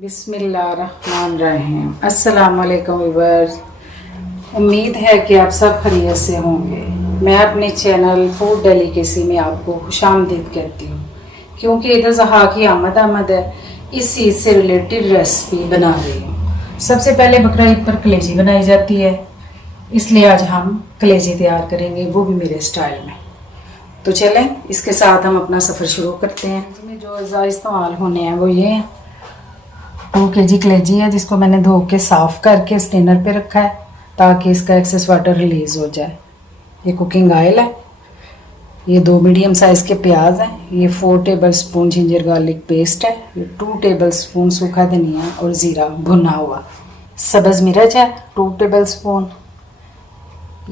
बिस्मिल्लाहिर्रहमानिर्रहीम। अस्सलाम वालेकुम व्यूअर्स। उम्मीद है कि आप सब खैरियत से होंगे। मैं अपने चैनल फूड डेलिकेसी में आपको खुशामदीद कहती हूँ, क्योंकि ईद ज़हा की आमद है। इस ईद से रिलेटेड रेसिपी बना रही हूँ। सबसे पहले बकरा ईद पर कलेजी बनाई जाती है, इसलिए आज हम कलेजी तैयार करेंगे, वो भी मेरे स्टाइल में। तो चलें इसके साथ हम अपना सफ़र शुरू करते हैं। इसमें जो अज़ा इस्तेमाल होने हैं वो ये हैं। 2 kg कलेजी है, जिसको मैंने धो के साफ़ करके स्टेनर पे रखा है ताकि इसका एक्सेस वाटर रिलीज़ हो जाए। ये कुकिंग ऑयल है, ये 2 मीडियम साइज़ के प्याज हैं, ये 4 table spoon ginger garlic paste है, ये 2 टेबल स्पून सूखा धनिया और ज़ीरा भुना हुआ, सब्ज़ मिर्च है 2 टेबल स्पून,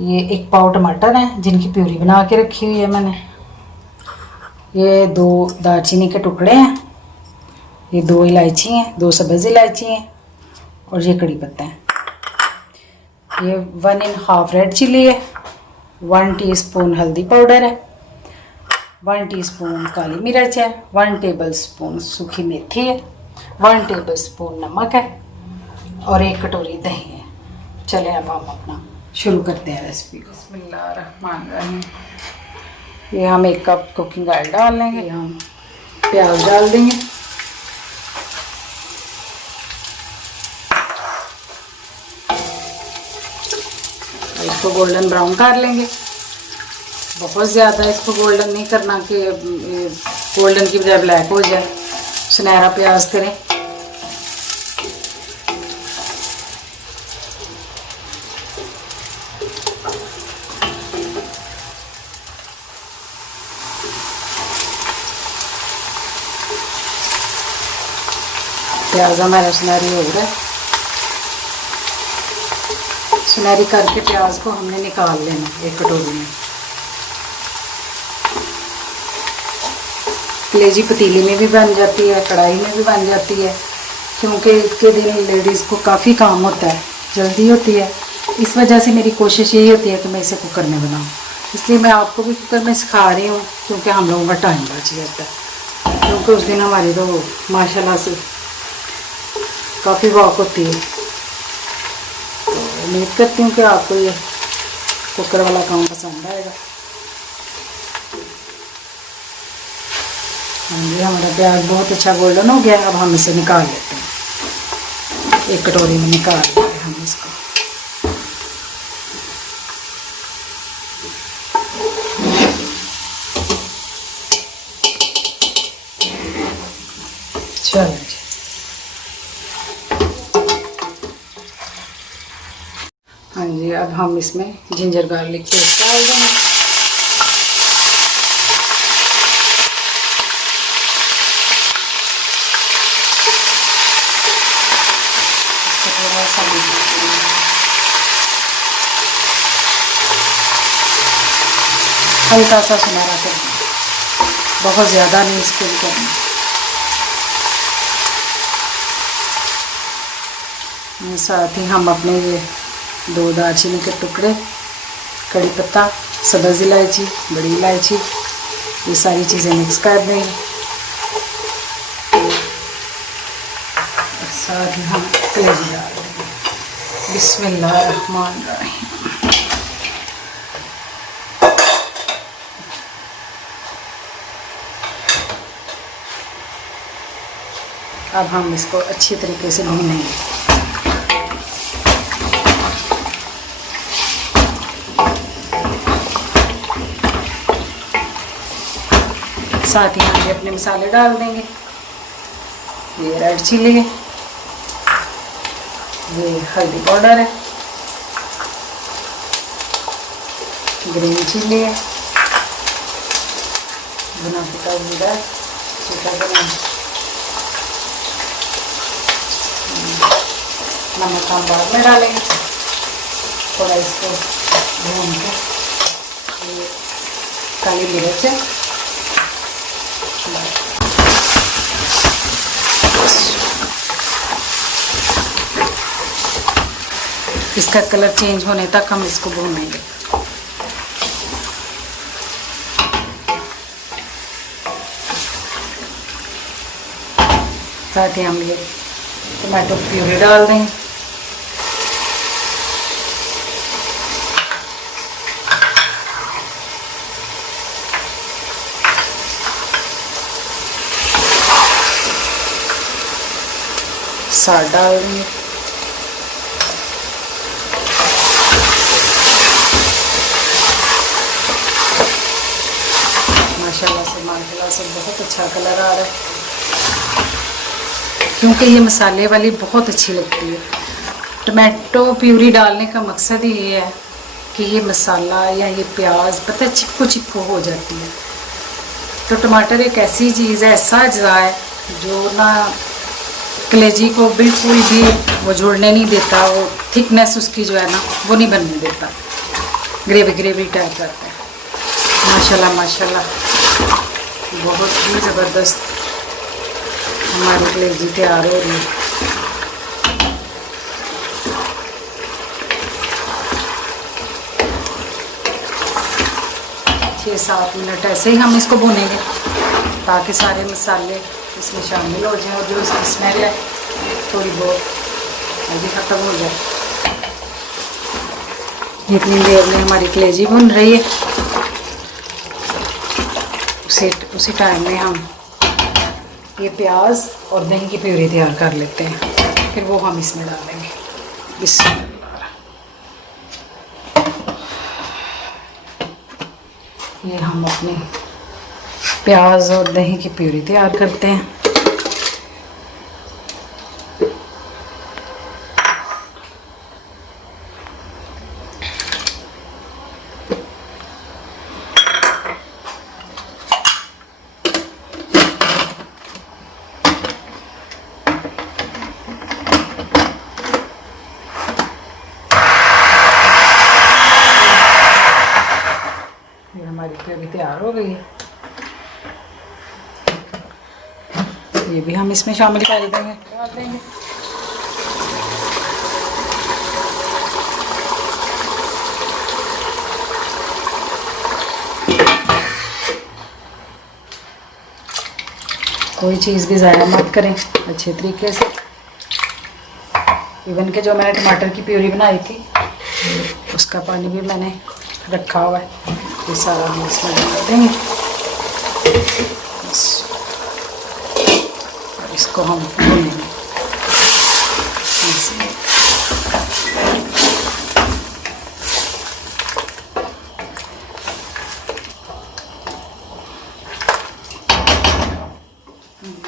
ये 1 पाव टमाटर है जिनकी प्यूरी बना के रखी हुई है मैंने, ये 2 दालचीनी के टुकड़े हैं, ये 2 इलायची हैं, 2 सब्ज़ इलायची हैं और ये कड़ी पत्ता है। ये 1½ रेड चिली है, 1 टीस्पून हल्दी पाउडर है, 1 टीस्पून काली मिर्च है, 1 टेबल स्पून सूखी मेथी है, 1 टेबल स्पून नमक है और 1 कटोरी दही है। चलें अब हम अपना शुरू करते हैं रेसिपी को। बिस्मिल्लाहिर्रहमानिर्रहीम। ये हम 1 कप कुकिंग ऑयल डाल लेंगे, ये हम प्याज डाल देंगे, इसको गोल्डन ब्राउन कर लेंगे। बहुत ज़्यादा इसको गोल्डन नहीं करना कि गोल्डन की बजाय ब्लैक हो जाए, सुनहरा प्याज करें। प्याज हमारा सुनहरी हो रहा है, सुनहरी करके प्याज को हमने निकाल लेना एक कटोरी में। कलेजी पतीली में भी बन जाती है, कढ़ाई में भी बन जाती है, क्योंकि इसके दिन लेडीज़ को काफ़ी काम होता है, जल्दी होती है। इस वजह से मेरी कोशिश यही होती है कि मैं इसे कुकर में बनाऊं, इसलिए मैं आपको भी कुकर में सिखा रही हूँ, क्योंकि हम लोगों का टाइम बच जाता है। क्योंकि उस दिन हमारी तो माशाल्लाह से काफ़ी वॉक होती है। तो उम्मीद करती हूँ कि आपको ये कुकर वाला काम पसंद आएगा। हाँ जी, हमारा प्याज बहुत अच्छा गोल्डन हो गया है। अब हम इसे निकाल लेते हैं, एक कटोरी में निकाल लेते हैं हम इसको। चलो जी, हाँ जी, अब हम इसमें जिंजर गार्लिक पेस्ट डाल देंगे। थोड़ा सा हल्का सा सुनहरा करना, बहुत ज़्यादा नहीं इसको करना। साथ ही हम अपने ये 2 दालचीनी के टुकड़े, कड़ी पत्ता, सब्ज़ इलायची, बड़ी इलायची, ये सारी चीज़ें मिक्स कर देंगे। साथ ही हम कलेजी डाल देंगे। बिस्मिल्लाहिर्रहमानिर्रहीम। अब हम इसको अच्छी तरीके से भूनेंगे। साथ ही हम अपने मसाले डाल देंगे। ये रेड चिली है, ये हल्दी पाउडर है, ग्रीन चिली है, भुना पिटा जीरा, सूखा धनिया, नमक हम बाद में डालेंगे। थोड़ा इसको भून के, ये काली मिर्च है, इसका कलर चेंज होने तक हम इसको भूनेंगे। साथ ही हम ये टमाटो प्यूरी डाल दें। साग डाल देंगे। माशाल्लाह से बहुत अच्छा कलर आ रहा है, क्योंकि ये मसाले वाली बहुत अच्छी लगती है। टमाटो प्यूरी डालने का मकसद ही ये है कि ये मसाला या ये प्याज पता है चिपको चिपको हो जाती है। तो टमाटर एक ऐसी चीज़ है, ऐसा अज्जा है जो ना कलेजी को बिल्कुल भी वो जुड़ने नहीं देता, वो थिकनेस उसकी जो है ना वो नहीं बनने देता, ग्रेवी ग्रेवी टाइप करता है। माशाल्लाह माशाल्लाह बहुत ही ज़बरदस्त हमारी कलेजी तैयार हो रही है। 6-7 मिनट ऐसे ही हम इसको भूनेंगे ताकि सारे मसाले इसमें शामिल हो जाए और जो इसकी स्मेल है थोड़ी बहुत अभी ख़त्म हो जाए। जितनी देर में हमारी कलेजी भुन रही है उसी टाइम में हम ये प्याज और दही की प्यूरी तैयार कर लेते हैं, फिर वो हम इसमें डालेंगे। बिस्मिल्लाह। ये हम अपने प्याज और दही की प्यूरी तैयार करते हैं। हमारी प्यूरी तैयार हो गई है, ये भी हम इसमें शामिल कर देंगे। कोई चीज़ भी ज़ाया मत करें अच्छे तरीके से। इवन के जो मैंने टमाटर की प्यूरी बनाई थी उसका पानी भी मैंने रखा हुआ है, ये सारा हम इसमें डाल देंगे। इसको हम भूनेंगे।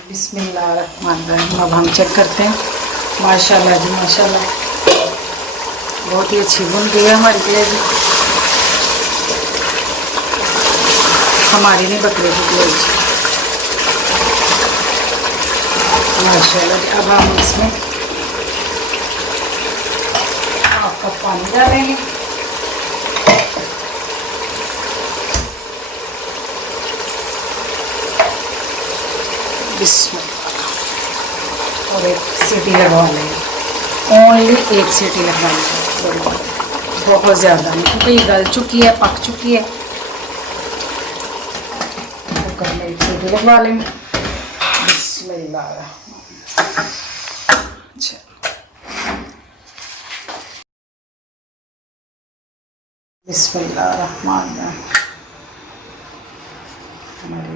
बिस्मिल्लाहिर्रहमानिर्रहीम। अब हम चेक करते हैं। माशाल्लाह जी माशाल्लाह बहुत ही अच्छी बन गई है हमारी कलेजी। हमारी नहीं बकरे की कलेजी माशाल्लाह। अब हम इसमें हाफ कप पानी डालेंगे। और एक सीटी लगवा लेंगे, ओनली एक सीटी लगवाएंगे, बहुत ज़्यादा नहीं, क्योंकि ये गल चुकी है, पक चुकी है। कुकर में एक सीटी लगवा लेंगे। बिस्मिल्लाह। अच्छा बिस्मिल्लाहिर्रहमानिर्रहीम। हमारे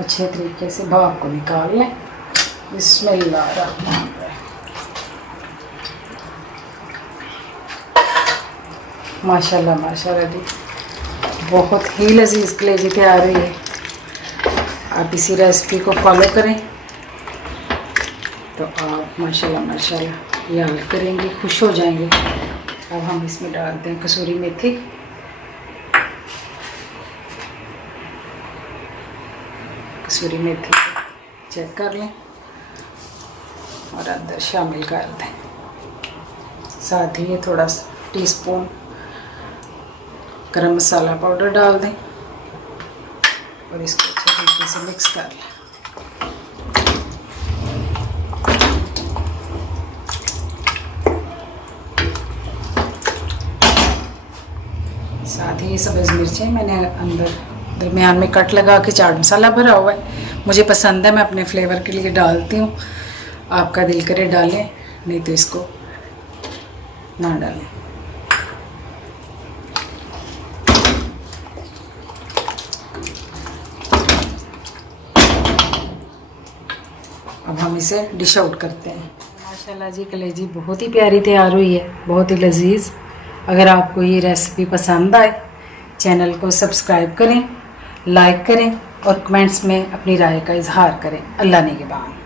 अच्छे तरीके से भाप को निकाल लें। बिस्मिल्लाहिर्रहमानिर्रहीम। माशाल्लाह माशाल्लाह जी बहुत ही लजीज कलेजी तैयार हुई है। आप इसी रेसिपी को फॉलो करें तो आप माशाल्लाह माशाल्लाह याद करेंगे, खुश हो जाएंगे। अब हम इसमें डालते हैं कसूरी मेथी। कसूरी मेथी चेक कर लें और अंदर शामिल कर दें। साथ ही ये थोड़ा टीस्पून गरम मसाला पाउडर डाल दें और इसको अच्छे तरीके से मिक्स कर लें। साथ ही सब्ज़ मिर्चें मैंने अंदर दरमियान में कट लगा के चाट मसाला भरा हुआ है, मुझे पसंद है, मैं अपने फ्लेवर के लिए डालती हूँ। आपका दिल करे डालें, नहीं तो इसको ना डालें। अब हम इसे डिश आउट करते हैं। माशाल्लाह जी कलेजी बहुत ही प्यारी तैयार हुई है, बहुत ही लजीज। अगर आपको ये रेसिपी पसंद आए, चैनल को सब्सक्राइब करें, लाइक करें और कमेंट्स में अपनी राय का इजहार करें। अल्लाह निगहबान।